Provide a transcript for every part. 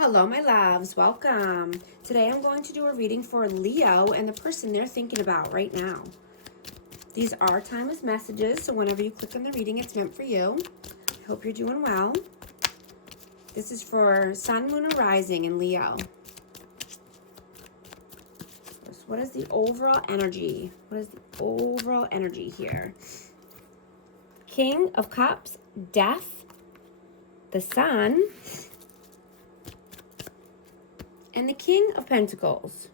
Hello, my loves. Welcome. Today I'm going to do a reading for Leo and the person they're thinking about right now. These are timeless messages, so whenever you click on the reading, it's meant for you. I hope you're doing well. This is for Sun, Moon, and Rising in Leo. So what is the overall energy? What is the overall energy here? King of Cups, Death, the Sun, and the King of Pentacles.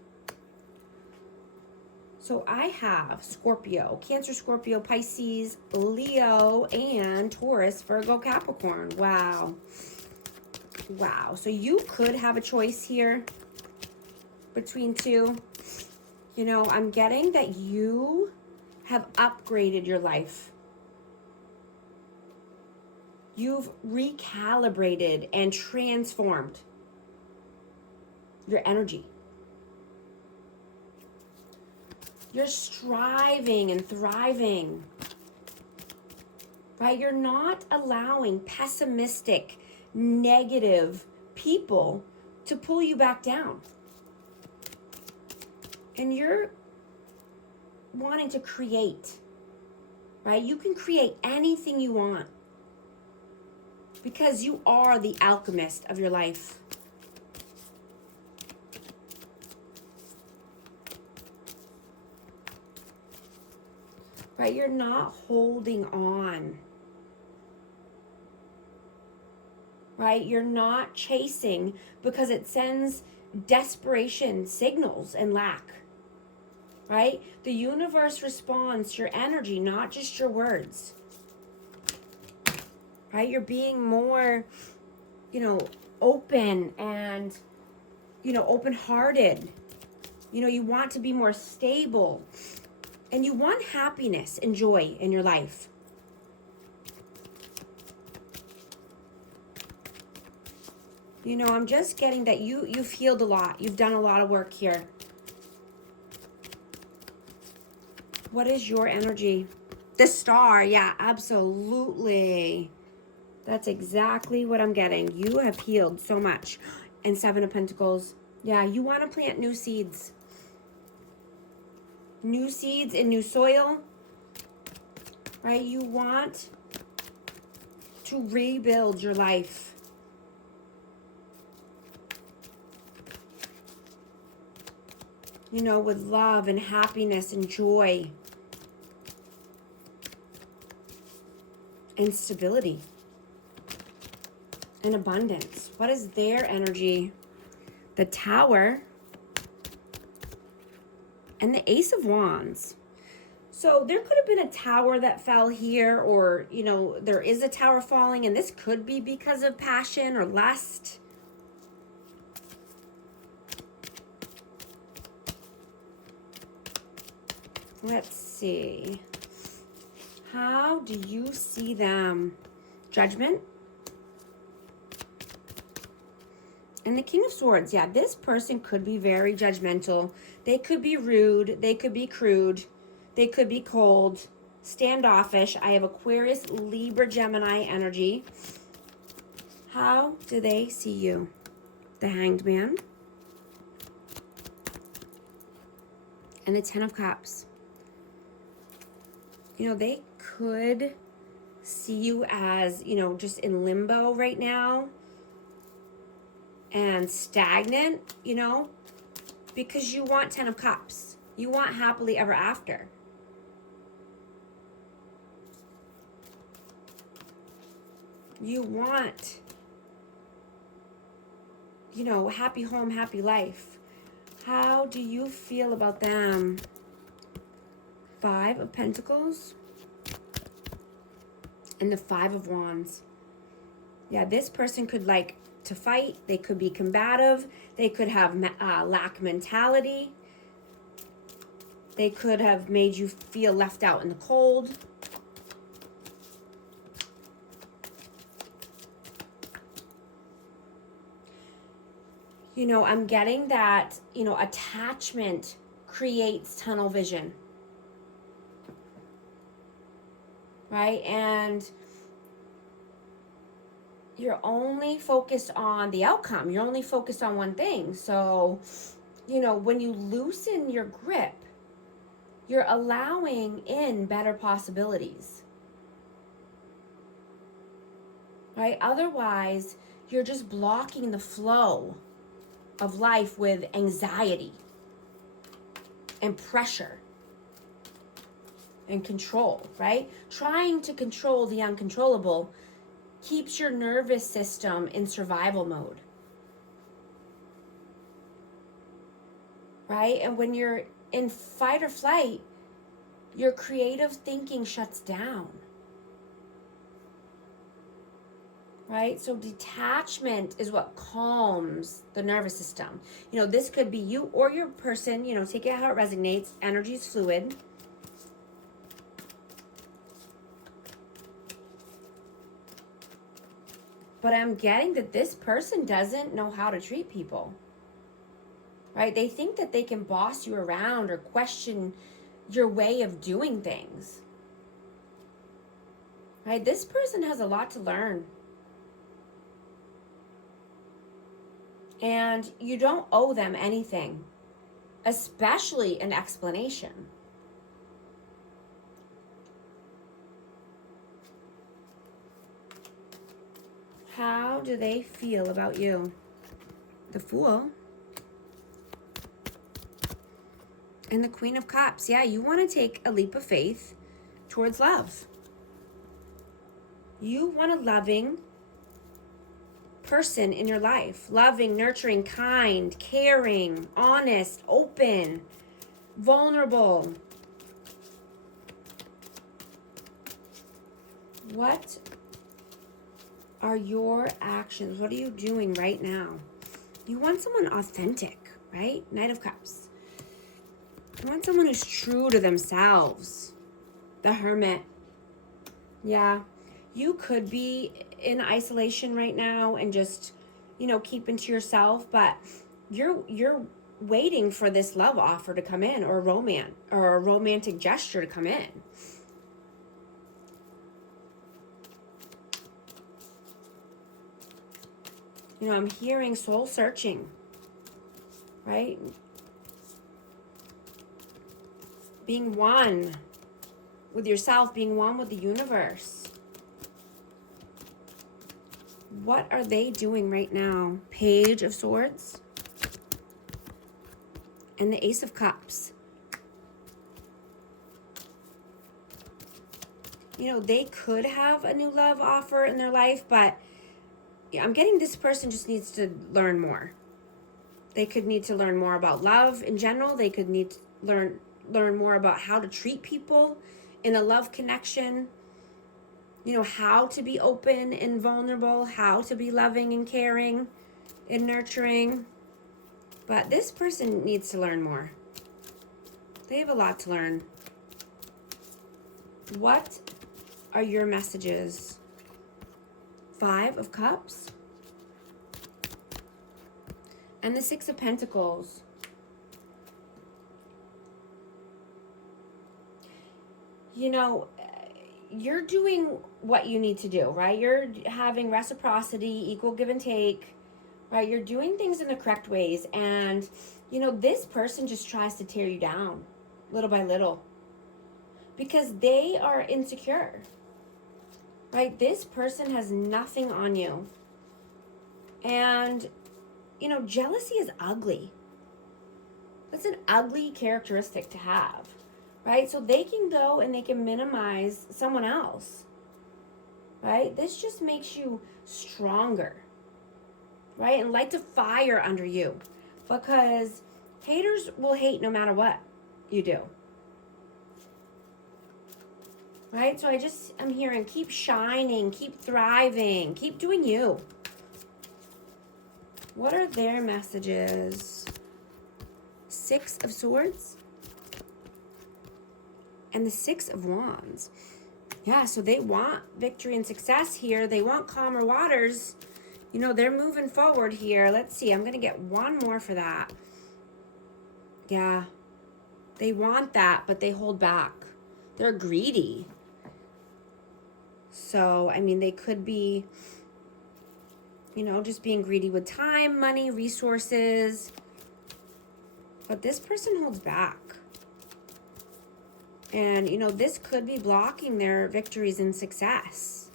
So I have Scorpio, Cancer, Scorpio, Pisces, Leo, and Taurus, Virgo, Capricorn. Wow. Wow. So you could have a choice here between two. You know, I'm getting that you have upgraded your life. You've recalibrated and transformed your energy. You're striving and thriving, right? You're not allowing pessimistic, negative people to pull you back down. And you're wanting to create, right? You can create anything you want because you are the alchemist of your life. Right? You're not holding on. Right? You're not chasing because it sends desperation signals and lack. Right? The universe responds to your energy, not just your words. Right? You're being more, open and, open-hearted. You want to be more stable. And you want happiness and joy in your life. I'm just getting that you've healed a lot. You've done a lot of work here. What is your energy? The Star. Yeah, absolutely. That's exactly what I'm getting. You have healed so much. And Seven of Pentacles. Yeah, you want to plant new seeds. New seeds in new soil, right? You want to rebuild your life. With love and happiness and joy and stability and abundance. What is their energy? The Tower and the Ace of Wands. So there could have been a tower that fell here, or, there is a tower falling, and this could be because of passion or lust. Let's see. How do you see them? Judgment. And the King of Swords. Yeah, this person could be very judgmental. They could be rude. They could be crude. They could be cold, standoffish. I have Aquarius, Libra, Gemini energy. How do they see you? The Hanged Man. And the Ten of Cups. They could see you as, just in limbo right now. And stagnant, because you want Ten of Cups. You want happily ever after. You want, happy home, happy life. How do you feel about them? Five of Pentacles and the Five of Wands. Yeah, this person could like to fight. They could be combative. They could have lack mentality. They could have made you feel left out in the cold. I'm getting that, attachment creates tunnel vision. Right? And you're only focused on the outcome. You're only focused on one thing. So, you know, when you loosen your grip, you're allowing in better possibilities. Right? Otherwise, you're just blocking the flow of life with anxiety and pressure and control, right? Trying to control the uncontrollable keeps your nervous system in survival mode, right? And when you're in fight or flight, your creative thinking shuts down, right? So detachment is what calms the nervous system. You know, this could be you or your person, you know, take it how it resonates. Energy is fluid. But I'm getting that this person doesn't know how to treat people, right? They think that they can boss you around or question your way of doing things, right? This person has a lot to learn. And you don't owe them anything, especially an explanation. How do they feel about you? The Fool. And the Queen of Cups. Yeah, you want to take a leap of faith towards love. You want a loving person in your life. Loving, nurturing, kind, caring, honest, open, vulnerable. What are your actions? What are you doing right now? You want someone authentic, right? Knight of Cups. You want someone who's true to themselves. The Hermit. Yeah. You could be in isolation right now and just, you know, keeping to yourself, but you're waiting for this love offer to come in, or a romantic gesture to come in. You know, I'm hearing soul searching, right? Being one with yourself, being one with the universe. What are they doing right now? Page of Swords and the Ace of Cups. You know, they could have a new love offer in their life, but I'm getting this person just needs to learn more. They could need to learn more about love in general. They could need to learn more about how to treat people in a love connection. You know, how to be open and vulnerable, how to be loving and caring and nurturing. But this person needs to learn more. They have a lot to learn. What are your messages? 5 of Cups and the 6 of Pentacles. You know, you're doing what you need to do, right? You're having reciprocity, equal give and take, right? You're doing things in the correct ways. And, you know, this person just tries to tear you down little by little because they are insecure, right? This person has nothing on you. And, you know, jealousy is ugly. That's an ugly characteristic to have, right? So they can go and they can minimize someone else, right? This just makes you stronger, right? And lights a fire under you, because haters will hate no matter what you do, right? So I'm hearing keep shining, keep thriving, keep doing you. What are their messages? 6 of Swords and the 6 of Wands. Yeah, so they want victory and success here. They want calmer waters. You know, they're moving forward here. Let's see. I'm going to get one more for that. Yeah. They want that, but they hold back. They're greedy. So, I mean, they could be You know, just being greedy with time, money, resources. But this person holds back. And, you know, this could be blocking their victories and success.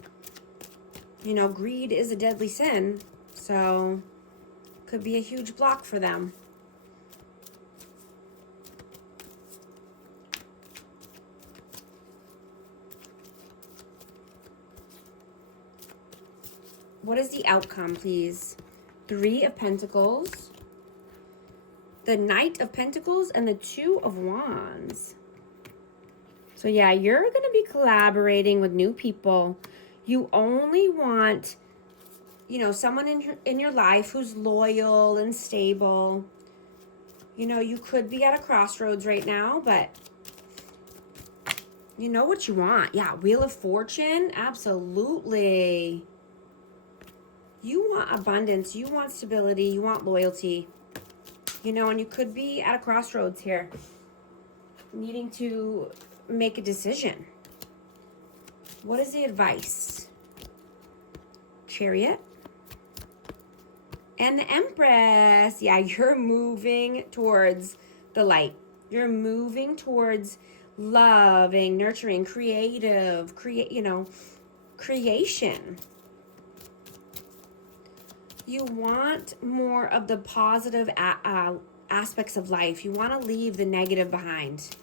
You know, greed is a deadly sin. So, could be a huge block for them. What is the outcome, please? 3 of Pentacles, the Knight of Pentacles, and the 2 of Wands. So yeah, you're going to be collaborating with new people. You only want, you know, someone in your life who's loyal and stable. You know, you could be at a crossroads right now, but you know what you want. Yeah, Wheel of Fortune, absolutely. You want abundance, you want stability, you want loyalty. You know, and you could be at a crossroads here, needing to make a decision. What is the advice? Chariot. And the Empress. Yeah, you're moving towards the light. You're moving towards loving, nurturing, creative, creation. You want more of the positive aspects of life. You want to leave the negative behind.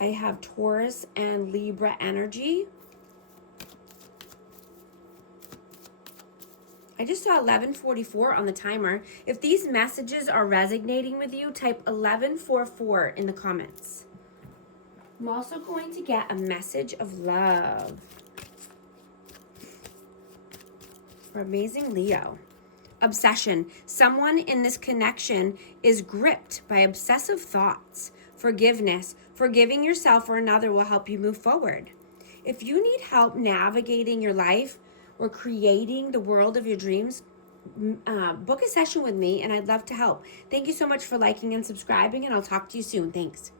I have Taurus and Libra energy. I just saw 11:44 on the timer. If these messages are resonating with you, type 1144 in the comments. I'm also going to get a message of love for amazing Leo. Obsession. Someone in this connection is gripped by obsessive thoughts. Forgiveness. Forgiving yourself or another will help you move forward. If you need help navigating your life or creating the world of your dreams, book a session with me and I'd love to help. Thank you so much for liking and subscribing, and I'll talk to you soon. Thanks.